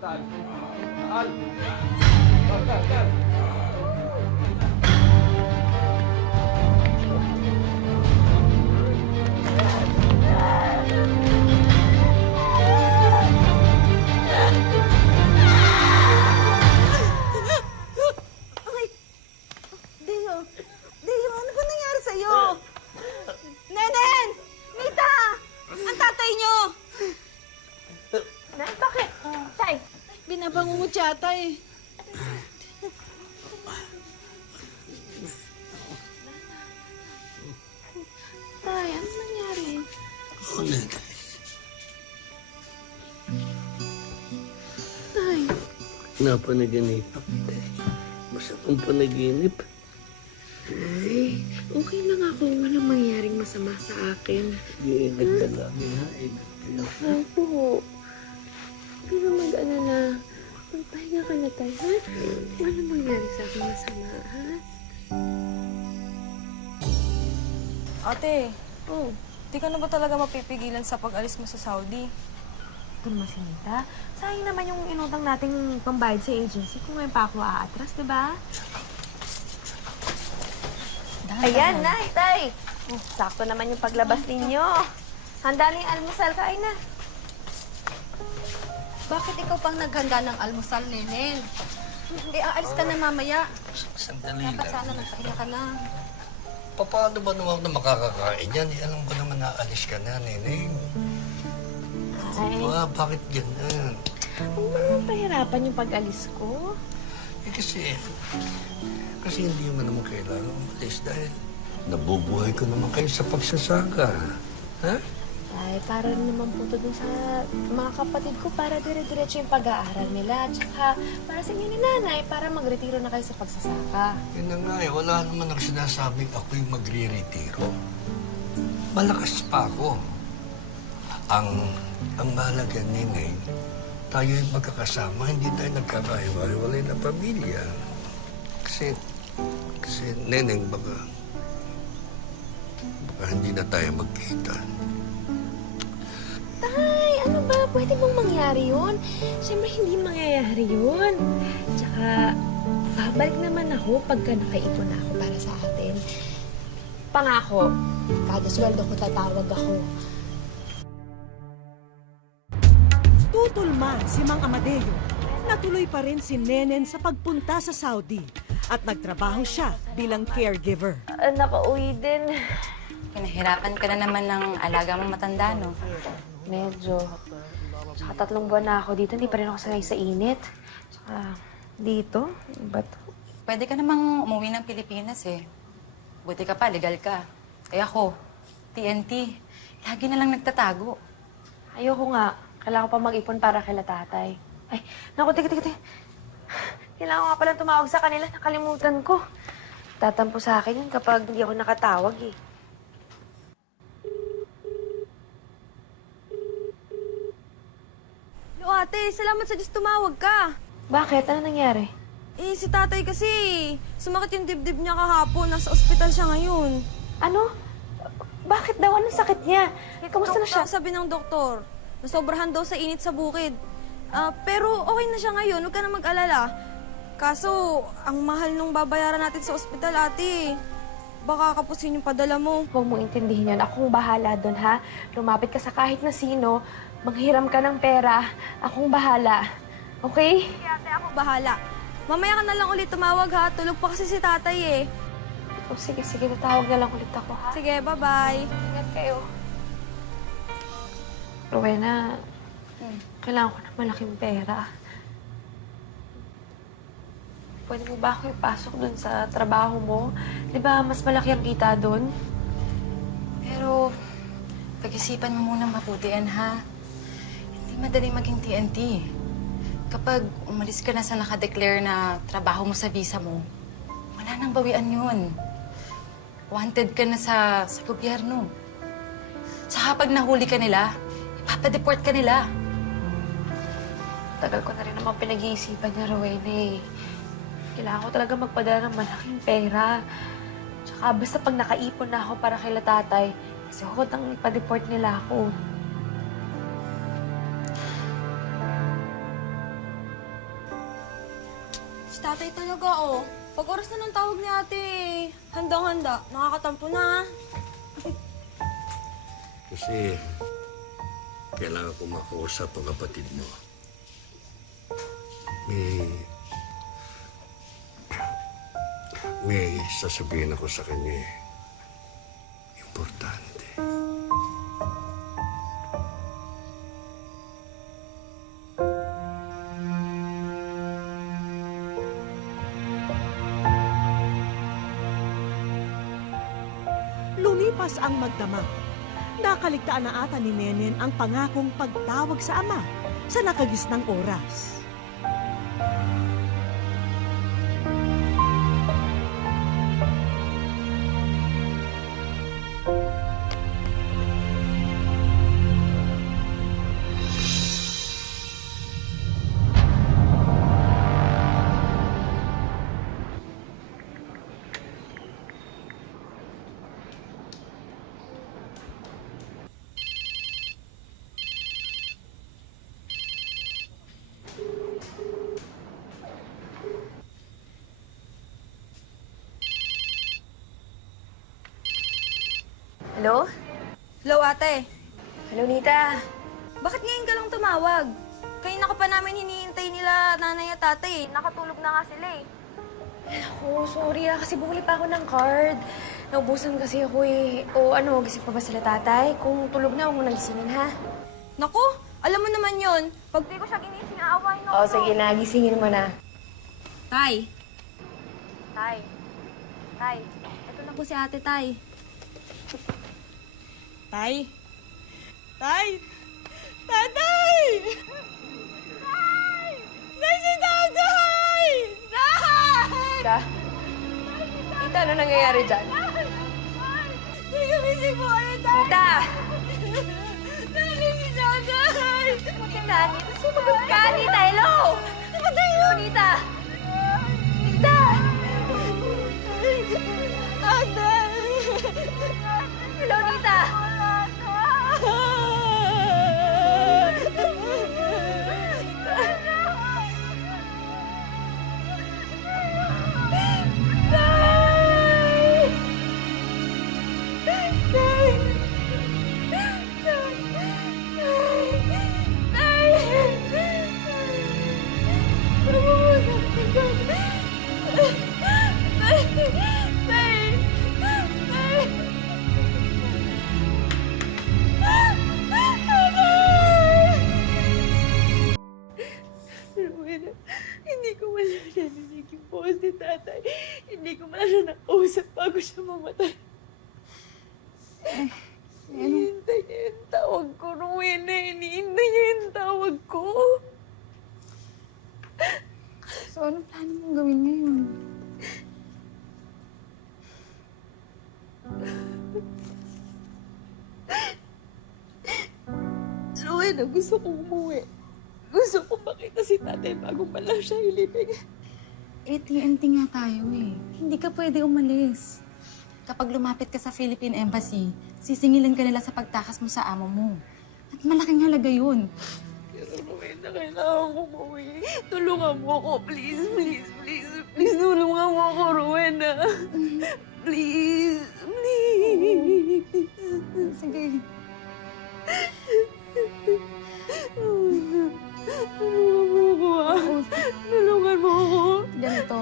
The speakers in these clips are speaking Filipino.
Saan? Saan? Saan? Ay! Deo! Deo, ano ba nangyari sa'yo? Nenen! Mita! Ang tatay niyo! Nay, bakit? Tay, Binabangungot yata eh. tay, ano nangyari? Tay, Napanaginip ako. Masakang panaginip. ay, okay lang ako. Walang mangyaring masama sa akin. Iingat ka lagi, ha? Ingat ka. Opo. Hindi na mag-alala. Magpahinga ka na, tay, ha? Walang mangyari sa akin masama, ha? Ate, Oh, di ka na ba talaga mapipigilan sa pag-alis mo sa Saudi? Ito naman si Nita. Sayang naman yung inutang nating pambayad sa agency kung ngayon pa ako aatras, di ba? ayan, nay, tay. Sakto naman yung paglabas ninyo. Handa na yung almusal. Kain na. Bakit ikaw pang naghanda ng almusal, Nenen? Eh, aalis ka na mamaya. Sandali Dapat lang. sana magpahinga ka na. Paano ba naman ako na makakakain yan? Eh, alam ko naman naalis ka na, Neneng. Ay, Bakit ganyan? huwag mo naman pahirapan yung pag-alis ko. Eh, kasi hindi mo naman kailangan umalis dahil nabubuhay ko naman kayo sa pagsasaka. Ha? Ay, para rin naman po ito dun sa mga kapatid ko para dire-diretso yung pag-aaral nila. Tsaka para sa inyo ni nanay, para magretiro na kayo sa pagsasaka. Yun na nga eh, wala naman ako sinasabing ako'y magre-retiro. Malakas pa ako. Ang mahalaga, Neneng, tayo yung magkakasama, hindi tayo nagkakahiwalay na pamilya. Kasi, Neneng, baka hindi na tayo magkita. Tay, ano ba? Pwede bang mangyari yun? Siyempre, hindi mangyayari yun. Tsaka, babalik naman ako pagka nakaipon na ako para sa atin. Pangako, kada sweldo ko tatawag ako. Tutol man si Mang Amadeo, natuloy pa rin si Nenen sa pagpunta sa Saudi at nagtrabaho siya bilang caregiver. Nakauwi din. Pinahirapan ka na naman ng alaga mong matanda, no? Medyo. Tsaka 3 buwan na ako dito, hindi pa rin ako sanay sa init. Tsaka dito, ba't? Pwede ka namang umuwi ng Pilipinas, eh. Buti ka pa, legal ka. Eh ako, TNT. Lagi na lang nagtatago. Ayoko nga. Kailangan ko pa mag-ipon para kila tatay. Ay, naku, teka. Kailangan ko nga palang tumawag sa kanila. Nakalimutan ko. Tatampo sa akin yun kapag hindi ako nakatawag eh. Hello, ate. Salamat sa Diyos tumawag ka. Bakit? Ano nangyari? Eh, si tatay kasi, sumakit yung dibdib niya kahapon. Nasa ospital siya ngayon. Ano? Bakit daw? Anong sakit niya? Kamusta na siya? Sabi ng doktor, nasobrahan daw sa init sa bukid. Pero okay na siya ngayon. Huwag ka na mag-alala. Kaso, ang mahal nung babayaran natin sa ospital, ate. Baka kapusin yung padala mo. Huwag mong intindihin yan. Akong bahala doon, ha? Lumapit ka sa kahit na sino. Manghiram ka ng pera. Akong bahala. Okay? Ate, ako bahala. Mamaya ka na lang ulit tumawag, ha? Tulog pa kasi si tatay, eh. O, sige. Tatawag na lang ulit ako, ha? Sige, bye-bye. Ingat kayo. Rowena, kailangan ko ng malaking pera. Pwede mo ba ako ipasok dun sa trabaho mo? Di ba mas malaki ang kita dun? Pero, pag-isipan mo muna mabuti yan, ha? Hindi madaling maging TNT. Kapag umalis ka na sa nakadeclare na trabaho mo sa visa mo, wala nang bawian yun. Wanted ka na sa gobyerno. Saka pag nahuli ka nila, ipapadeport ka nila. Tagal ko na rin naman pinag-iisipan niya, Rowena eh. Kailangan ko talaga magpadala ng malaking pera. Tsaka basta pag nakaipon na ako para kay tatay, kasi hukot ang ipa-deport nila ako. Si tatay talaga, oh. Pag oras na ng tawag ni ate, handang-handa. Nakakatampo na. Kasi kailangan ko makausap ang kapatid mo. May sasabihin ako sa kanya eh. Importante. Lumipas ang magdamag. Nakaligtaan na ata ni Nenen ang pangakong pagtawag sa ama sa nakagisnang oras. Hello? Hello, ate. Hello, Nita. Bakit ngayon ka lang tumawag? Kanina ka pa namin hinihintay nila nanay at tatay. Nakatulog na nga sila eh. Ako, sorry kasi bumili pa ako ng card. Naubusan kasi ako eh. O ano, gising pa ba sila tatay? Kung tulog na, huwag mo nagisingin ha. Naku, alam mo naman yon. Pag di ko siya ginising, aawain ako. O sige na, gisingin mo na. Tay. Tay. Tay. Ito na po si ate, Tay. Tay. Tay. Tatay! Tay! Tay si tatay! Tay! Nita? Nita, ano nangyayari dyan? Tay, gumising po kayo, Tay! Nita! Tay, si tatay! Nita, Nita, sumagot ka! Nita, hello! Namatay yun! Nita! Nita! Tatay! Hello, Nita! Rowena, hindi ko man lang narinig yung boses ni tatay. Hindi ko man siya nakausap bago siya mamatay. Hinihintay niya yung tawag ko, Rowena. Hinihintay niya yung tawag ko. So, anong plano mong gawin ngayon? Rowena, gusto kong umuwi. Gusto kong makita si tatay bago man lang siya ilibing. AT&T nga tayo eh. Hindi ka pwede umalis. Kapag lumapit ka sa Philippine Embassy, sisingilin ka nila sa pagtakas mo sa amo mo. At malaking halaga yun. Pero Rowena, kailangan ko umuwi. Tulungan mo ako, please, please, please. Please, tulungan mo ako, Rowena. Please, please. Sige. Tulungan mo ako, ah. Tulungan mo ako. Ganito,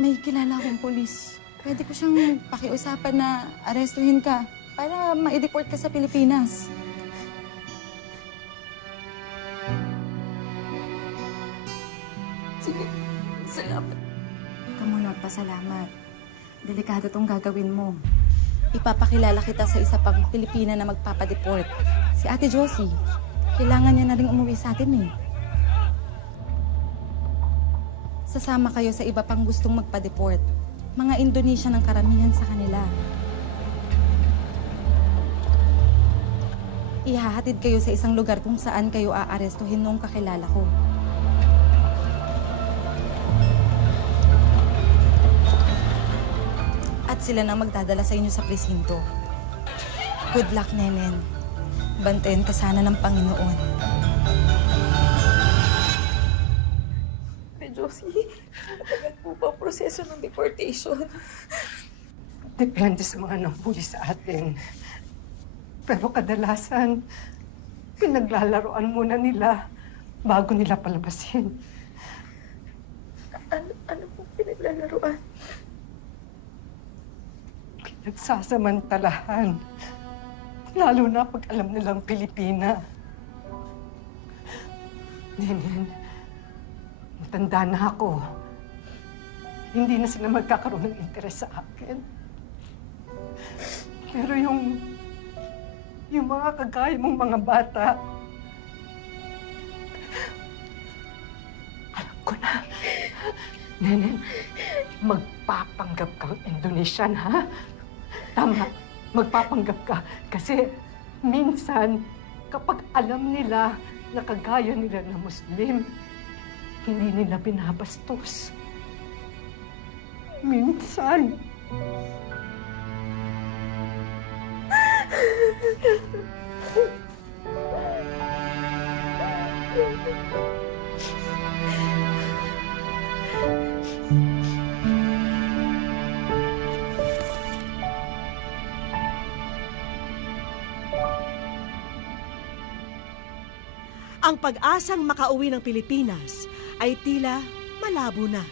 may kilala akong polis. Pwede ko siyang pakiusapan na arestuhin ka para ma-deport ka sa Pilipinas. Sige, salamat. Huwag ka muna magpasalamat. Delikado tong gagawin mo. Ipapakilala kita sa isa pang Pilipina na magpapadeport. Si Ate Josie. Kailangan niya na rin umuwi sa atin eh. Sasama kayo sa iba pang gustong magpa-deport. Mga Indonesian ang karamihan sa kanila. Ihahatid kayo sa isang lugar kung saan kayo aarestuhin noong kakilala ko. At sila nang magdadala sa inyo sa presinto. Good luck, Nenen. Bantayan ka sana ng Panginoon. Medyo Josie? Matagal po ba ang proseso ng deportation? Depende sa mga nahuli sa atin. Pero kadalasan, pinaglalaroan muna nila bago nila palabasin. Ano po pinaglalaroan? Pinagsasamantalahan. Lalo na pag alam nilang Pilipina. Nenen, matanda na ako. Hindi na sila magkakaroon ng interes sa akin. Pero yung mga kagaya mong mga bata, alam ko na. Nenen, magpapanggap kang Indonesian, ha? Tama, magpapanggap ka. Kasi minsan, kapag alam nila na kagaya nila na Muslim, hindi nila binabastos. Minsan. Ang pag-asang makauwi ng Pilipinas ay tila malabo na.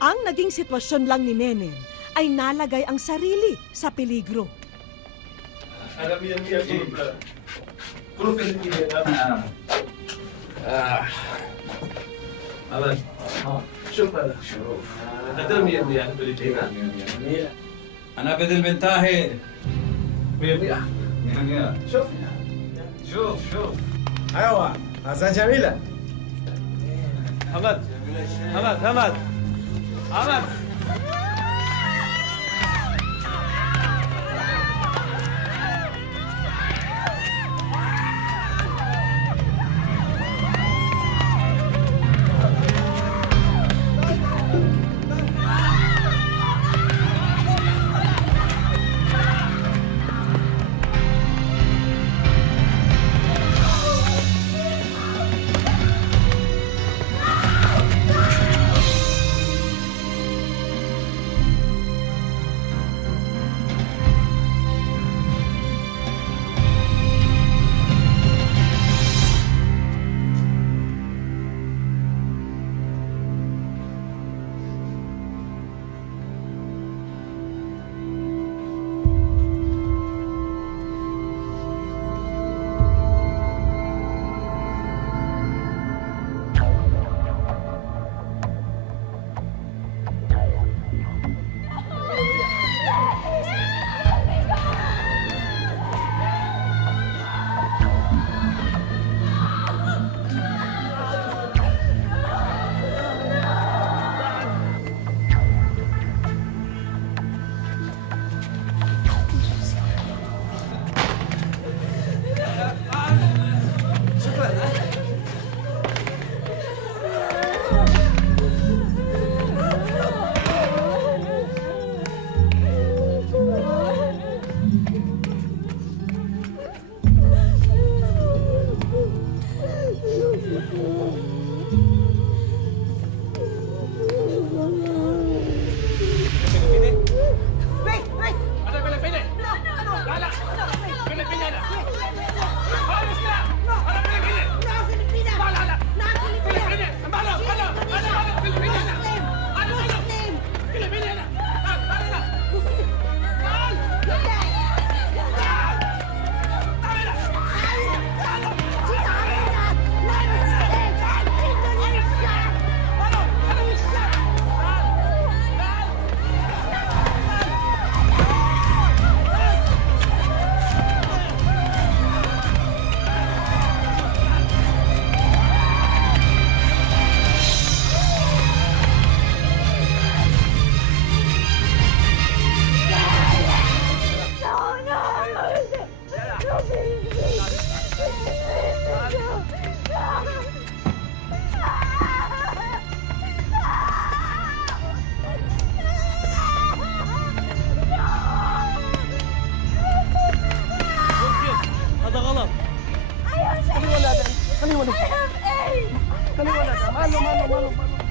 Ang naging sitwasyon lang ni Nenen ay nalagay ang sarili sa peligro. Alan. شوف هذا شوف. قدر 100 فلبينا. أنا بدل بنتاهي 100. شوف. شوف. ايوه هذا جميله. حمد.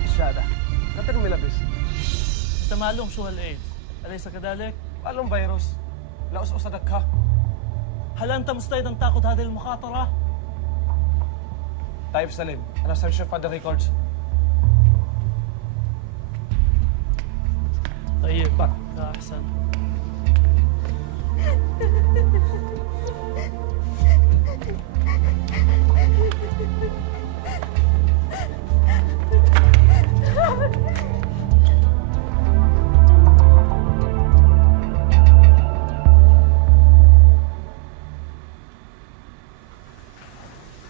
الشهادة قدر ملبس انت معلوم شو هالايدز اليس كذلك؟ معلوم فيروس لا أسقط دكها هل انت مستعد ان تاخذ هذه المخاطره؟ طيب سليم أنا سأشوف هذا الريكوردز طيب لا احسن.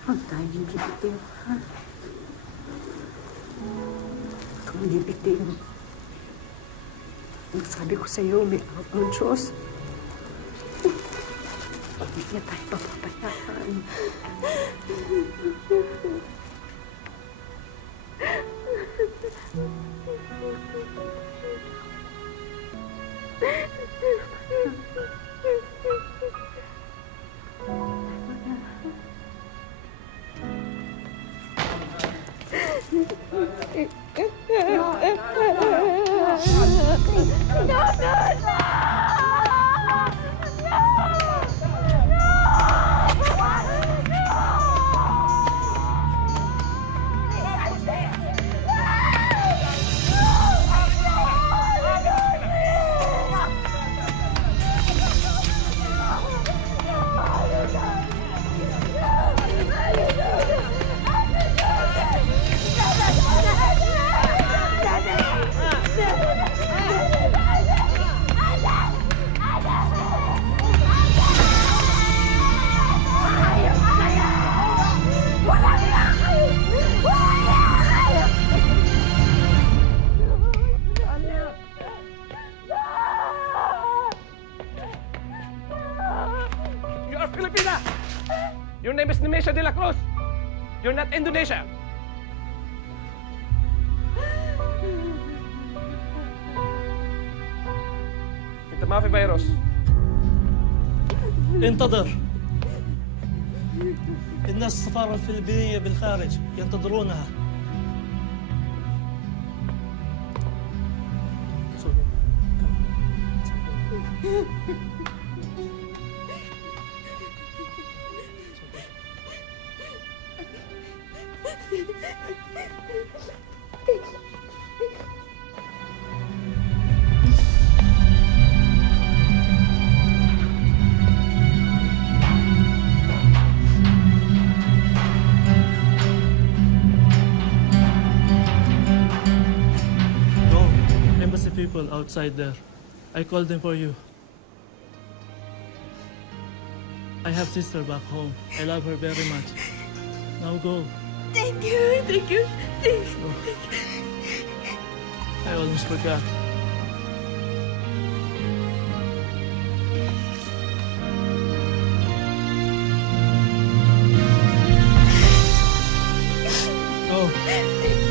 Huwag tayo hindi bitiw, ha? Kung hindi bitiw, ang sabi ko sa'yo, may awag ng Diyos. Hindi niya tayo papapayaan. You are Filipina! Your name is Nemesha de la Cruz! You're not Indonesia! انت ما في فيروس انتظر. الناس السفارة الفلبينية بالخارج ينتظرونها. Go. Embassy people outside there. I called them for you. I have sister back home. I love her very much. Now go. Thank you, thank you, thank you. I almost forgot. Go.